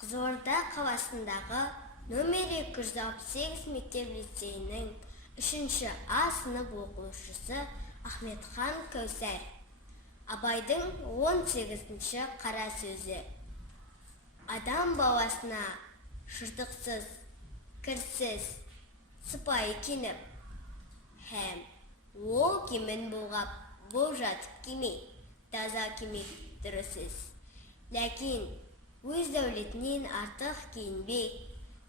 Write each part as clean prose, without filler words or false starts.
Қызылорда қаласындағы номер 268 мектеп-лицейінің 3 А сынып оқушысы Ахметхан Кәусар. Абайдың 18-ші қара сөзі. Адам баласына шыртықсыз, кірсіз, сыпайы киініп, һәм ол киімін бұл жатып кимей, таза кимек дұрысыз. Ләкин өз дәулетінен артық киінбей,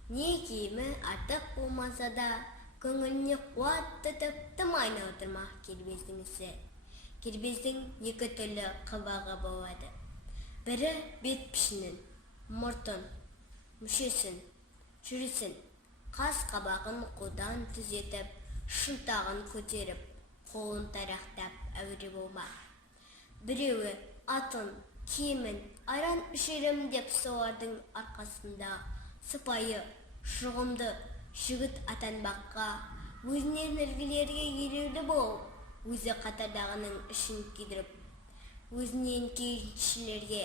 не киімі артық болмаса да, көңіліне қуат тұтып тым айналдырмақ кербездің ісі. Кербездің екі түрлі қабағы болады. Бірі бет пішінін, мұртын, мүшесін, жүрісін, қас қабағын қолдан түзетіп, шынтағын көтеріп, қолын тарақтап әуре болмақ. Біреуі атын, киімін аран үшерім деп солардың арқасында сыпайы, шығымды жігіт атанбаққа, өзінен іргілерге ереулі болып, өзі қатардағының ішін күйдіріп, өзінен кейіншілерге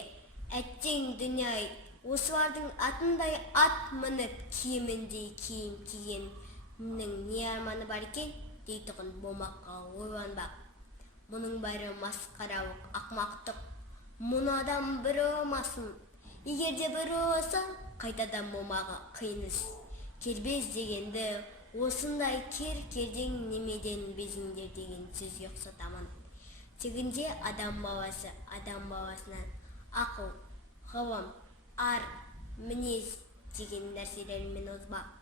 әттең дүние-ай, осылардың атындай ат мініп, киіміндей киім кигеннің не арманы бар екен дейтұғын болмаққа ойланбақ. Мұның бәрі масқаралық, ақмақтық. Мұны адам бір ойламасын. Егерде бір ойласа, қайтадан болмағы қиыныз. Кербез дегенді осындай кердең немеден безіңдер деген сөзге ұқсатамын. Тегінде адам баласынан ақыл, ғылым, ар, мінез деген нәрселермен озбақ.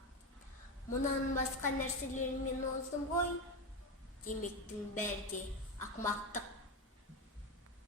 Мұнан басқа нәрселермен оздым ғой, демектің бәрі де ақмақтық.